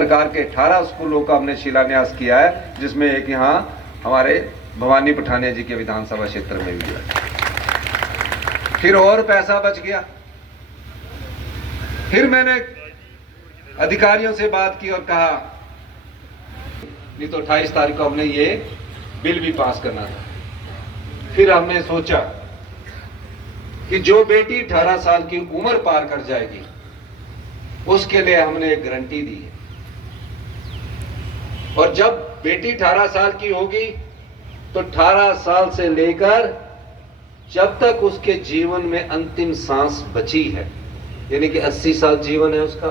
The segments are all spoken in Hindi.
सरकार के 18 स्कूलों का हमने शिलान्यास किया है, जिसमें एक यहाँ हमारे भवानी पठानिया जी के विधानसभा क्षेत्र में भी है। फिर और पैसा बच गया। फिर मैंने अधिकारियों से बात की और कहा नहीं तो 28 तारीख को हमने ये बिल भी पास करना था। फिर हमने सोचा कि जो बेटी 18 साल की उम्र पार कर जाएगी उसके लिए हमने एक गारंटी दी है, और जब बेटी 18 साल की होगी तो 18 साल से लेकर जब तक उसके जीवन में अंतिम सांस बची है, यानी कि 80 साल जीवन है उसका,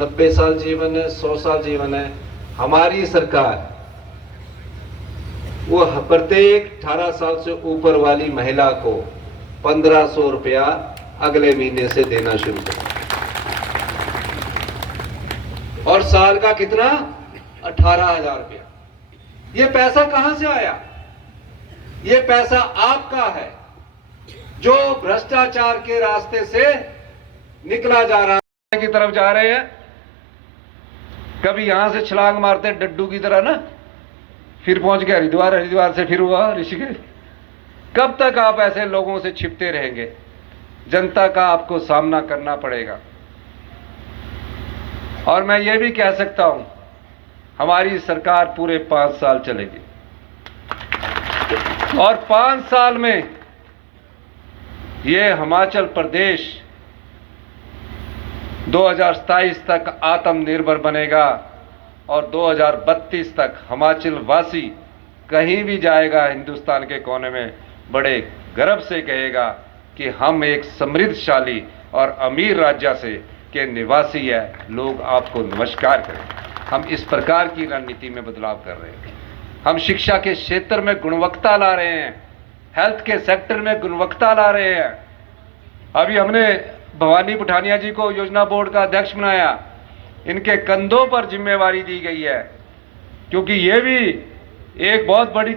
90 साल जीवन है, 100 साल जीवन है, हमारी सरकार वो प्रत्येक 18 साल से ऊपर वाली महिला को 1500 रुपया अगले महीने से देना शुरू कर, और साल का कितना, 18,000 रुपया। ये पैसा कहां से आया? ये पैसा आपका है जो भ्रष्टाचार के रास्ते से निकला जा रहा है, की तरफ जा रहे हैं। कभी यहां से छलांग मारते डड्डू की तरह ना, फिर पहुंच गए हरिद्वार, हरिद्वार से फिर हुआ ऋषिकेश। कब तक आप ऐसे लोगों से छिपते रहेंगे? जनता का आपको सामना करना पड़ेगा। और मैं ये भी कह सकता हूं, हमारी सरकार पूरे 5 साल चलेगी, और 5 साल में ये हिमाचल प्रदेश 2027 तक आत्मनिर्भर बनेगा, और 2032 तक हिमाचल वासी कहीं भी जाएगा हिंदुस्तान के कोने में, बड़े गर्व से कहेगा कि हम एक समृद्धशाली और अमीर राज्य से के निवासी है, लोग आपको नमस्कार करें। हम इस प्रकार की रणनीति में बदलाव कर रहे हैं। हम शिक्षा के क्षेत्र में गुणवत्ता ला रहे हैं, हेल्थ के सेक्टर में गुणवत्ता ला रहे हैं। अभी हमने भवानी पठानिया जी को योजना बोर्ड का अध्यक्ष बनाया, इनके कंधों पर जिम्मेवारी दी गई है, क्योंकि ये भी एक बहुत बड़ी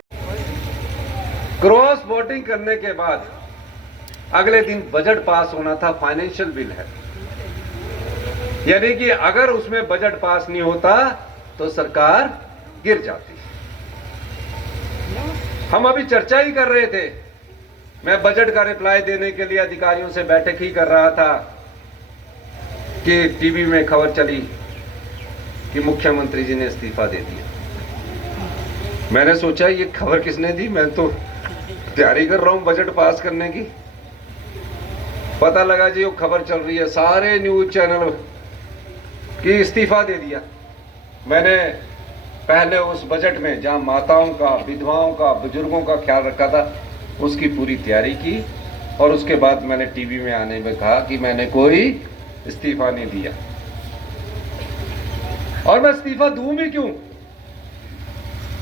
क्रॉस वोटिंग करने के बाद अगले दिन बजट पास होना था, फाइनेंशियल बिल है, यानी कि अगर उसमें बजट पास नहीं होता तो सरकार गिर जाती। हम अभी चर्चा ही कर रहे थे, मैं बजट का रिप्लाई देने के लिए अधिकारियों से बैठक ही कर रहा था कि टीवी में खबर चली कि मुख्यमंत्री जी ने इस्तीफा दे दिया। मैंने सोचा ये खबर किसने दी, मैं तो तैयारी कर रहा हूं बजट पास करने की। पता लगा जी वो खबर चल रही है सारे न्यूज चैनल कि इस्तीफा दे दिया। मैंने पहले उस बजट में जहां माताओं का, विधवाओं का, बुजुर्गों का ख्याल रखा था, उसकी पूरी तैयारी की, और उसके बाद मैंने टीवी में आने में कहा कि मैंने कोई इस्तीफा नहीं दिया। और मैं इस्तीफा दूं भी क्यों?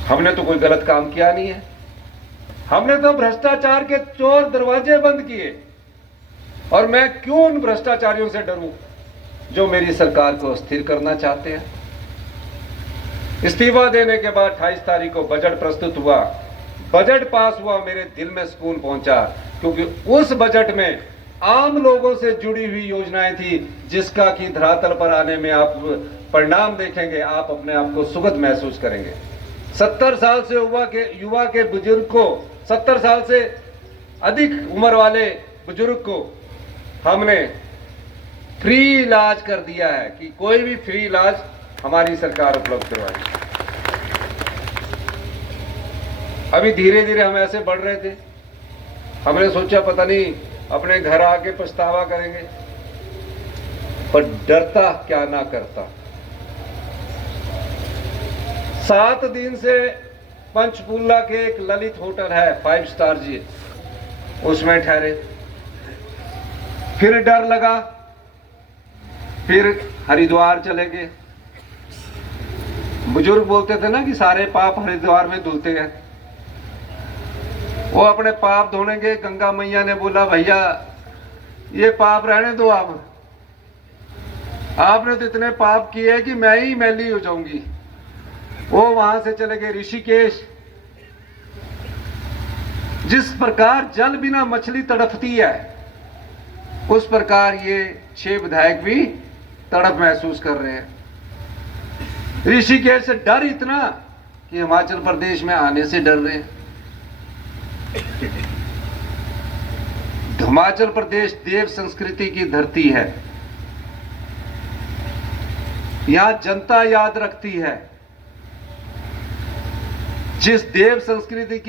हमने तो कोई गलत काम किया नहीं है, हमने तो भ्रष्टाचार के चोर दरवाजे बंद किए, और मैं क्यों उन भ्रष्टाचारियों से डरूं जो मेरी सरकार को अस्थिर करना चाहते हैं। इस्तीफा देने के बाद 28 तारीख को बजट प्रस्तुत हुआ, बजट पास हुआ, मेरे दिल में सुकून पहुंचा, क्योंकि उस बजट में आम लोगों से जुड़ी हुई योजनाएं थी, जिसका कि धरातल पर आने में आप परिणाम देखेंगे, आप अपने आप को सुखद महसूस करेंगे। 70 साल से युवा के बुजुर्ग को, 70 साल से अधिक उम्र वाले बुजुर्ग को हमने फ्री इलाज कर दिया है, कि कोई भी फ्री इलाज हमारी सरकार उपलब्ध करवाएगी। अभी धीरे धीरे हम ऐसे बढ़ रहे थे, हमने सोचा पता नहीं अपने घर आके पछतावा करेंगे, पर डरता क्या ना करता। 7 दिन से पंचकूला के एक ललित होटल है 5 स्टार जी, उसमें ठहरे। फिर डर लगा, फिर हरिद्वार चले गए। बुजुर्ग बोलते थे ना कि सारे पाप हरिद्वार में धुलते हैं। वो अपने पाप धोने के, गंगा मैया ने बोला भैया ये पाप रहने दो, आपने तो इतने पाप किए कि मैं ही मैली हो जाऊंगी। वो वहां से चले गए ऋषिकेश। जिस प्रकार जल बिना मछली तड़पती है, उस प्रकार ये 6 विधायक भी तड़प महसूस कर रहे हैं। ऋषिकेश से डर इतना कि हिमाचल प्रदेश में आने से डर रहे हैं। हिमाचल प्रदेश देव संस्कृति की धरती है। यहां जनता याद रखती है। जिस देव संस्कृति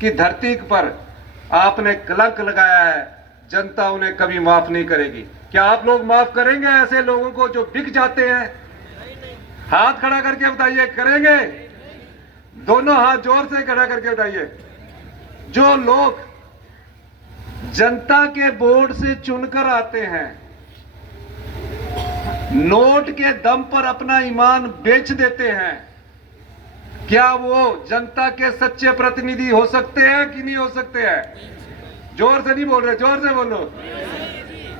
की धरती पर आपने कलंक लगाया है, जनता उन्हें कभी माफ नहीं करेगी। क्या आप लोग माफ करेंगे ऐसे लोगों को जो बिक जाते हैं? हाथ खड़ा करके बताइए, करेंगे? दोनों हाथ जोर से खड़ा करके बताइए। जो लोग जनता के वोट से चुनकर आते हैं, नोट के दम पर अपना ईमान बेच देते हैं, क्या वो जनता के सच्चे प्रतिनिधि हो सकते हैं कि नहीं हो सकते हैं? जोर से नहीं बोल रहे, जोर से बोलो।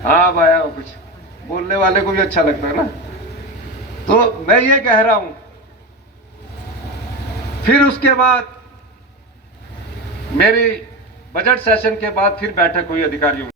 हाँ भाई, कुछ बोलने वाले को भी अच्छा लगता है ना। तो मैं ये कह रहा हूं, फिर उसके बाद मेरी बजट सेशन के बाद फिर बैठक हुई अधिकारियों